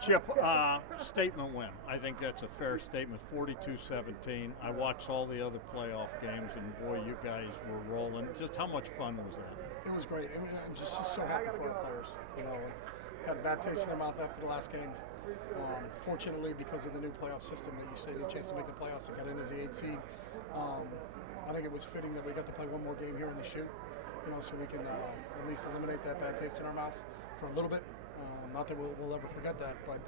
Chip, statement win. I think that's a fair statement, 42-17. I watched all the other playoff games, and boy, you guys were rolling. Just how much fun was that? It was great. I mean, I'm just so happy for our players. You know, had a bad taste in their mouth after the last game. Fortunately, because of the new playoff system that you said, a chance to make the playoffs and got in as the 8th seed. I think it was fitting that we got to play one more game here in the shoot, you know, so we can at least eliminate that bad taste in our mouth for a little bit. Not that we'll ever forget that, but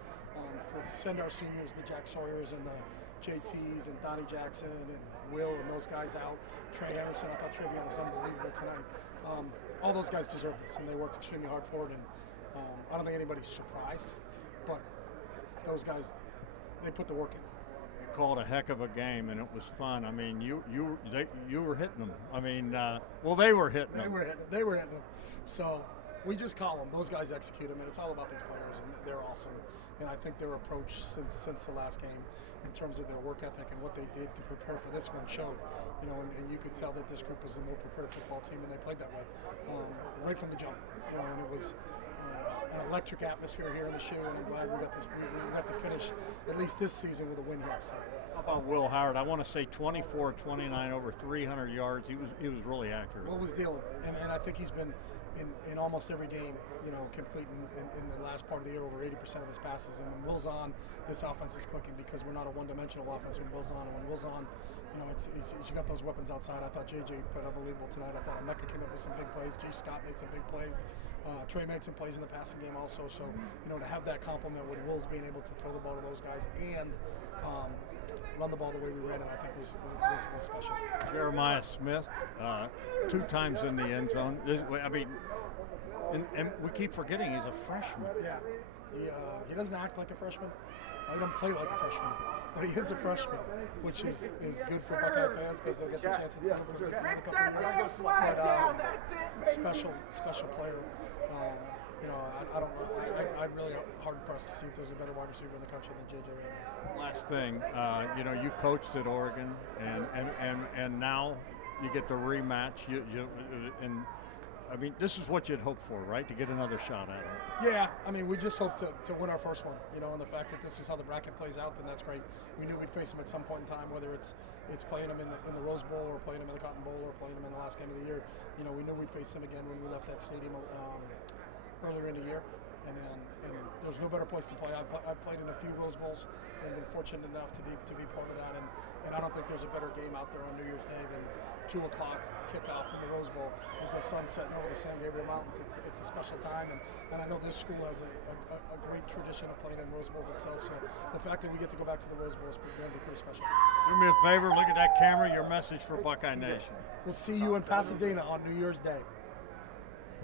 send our seniors, the Jack Sawyers and the JTs and Donnie Jackson and Will and those guys out. Trey Henderson, I thought TreVeyon was unbelievable tonight. All those guys deserve this, and they worked extremely hard for it. And I don't think anybody's surprised, but those guys, they put the work in. You called a heck of a game, and it was fun. I mean, you were hitting them. I mean, well, they were hitting them. They were hitting them. So we just call them. Those guys execute them, and it's all about these players, and they're awesome. And I think their approach since the last game, in terms of their work ethic and what they did to prepare for this one, showed. You know, and you could tell that this group was the more prepared football team, and they played that way right from the jump. You know, and it was an electric atmosphere here in the shoe, and I'm glad we got this. We got to finish at least this season with a win here. So. How about Will Howard? I want to say 24-29, over 300 yards. He was really accurate. Will was dealing, and I think he's been in almost every game, you know, completing in the last part of the year over 80% of his passes. And when Will's on, this offense is clicking because we're not a one-dimensional offense when Will's on. And when Will's on, you know, you got those weapons outside. I thought JJ played unbelievable tonight. I thought Emeka came up with some big plays. G. Scott made some big plays. Trey made some plays in the passing game also. So, you know, to have that compliment with Will's being able to throw the ball to those guys and run the ball the way we ran it, I think was special. Jeremiah Smith, 2 times in the end zone. I mean, and we keep forgetting he's a freshman. Yeah, he doesn't act like a freshman. He doesn't play like a freshman, but he is a freshman, which is good for Buckeye fans because they'll get the chance to see him for this another couple of years. But special player. You know, I don't know. I'm really hard pressed to see if there's a better wide receiver in the country than JJ right now. Last thing, you know, you coached at Oregon, and now you get the rematch. And I mean, this is what you'd hope for, right? To get another shot at it. Yeah, I mean, we just hope to win our first one, you know, and the fact that this is how the bracket plays out, then that's great. We knew we'd face them at some point in time, whether it's playing them in the Rose Bowl or playing them in the Cotton Bowl or playing them in the last game of the year. You know, we knew we'd face them again when we left that stadium earlier in the year, and there's no better place to play. I've played in a few Rose Bowls and been fortunate enough to be part of that, and I don't think there's a better game out there on New Year's Day than 2 o'clock kickoff in the Rose Bowl with the sun setting over the San Gabriel Mountains. It's a special time, and I know this school has a great tradition of playing in Rose Bowls itself, so the fact that we get to go back to the Rose Bowl is going to be pretty special. Do me a favor, look at that camera, your message for Buckeye Nation. We'll see you in Pasadena on New Year's Day.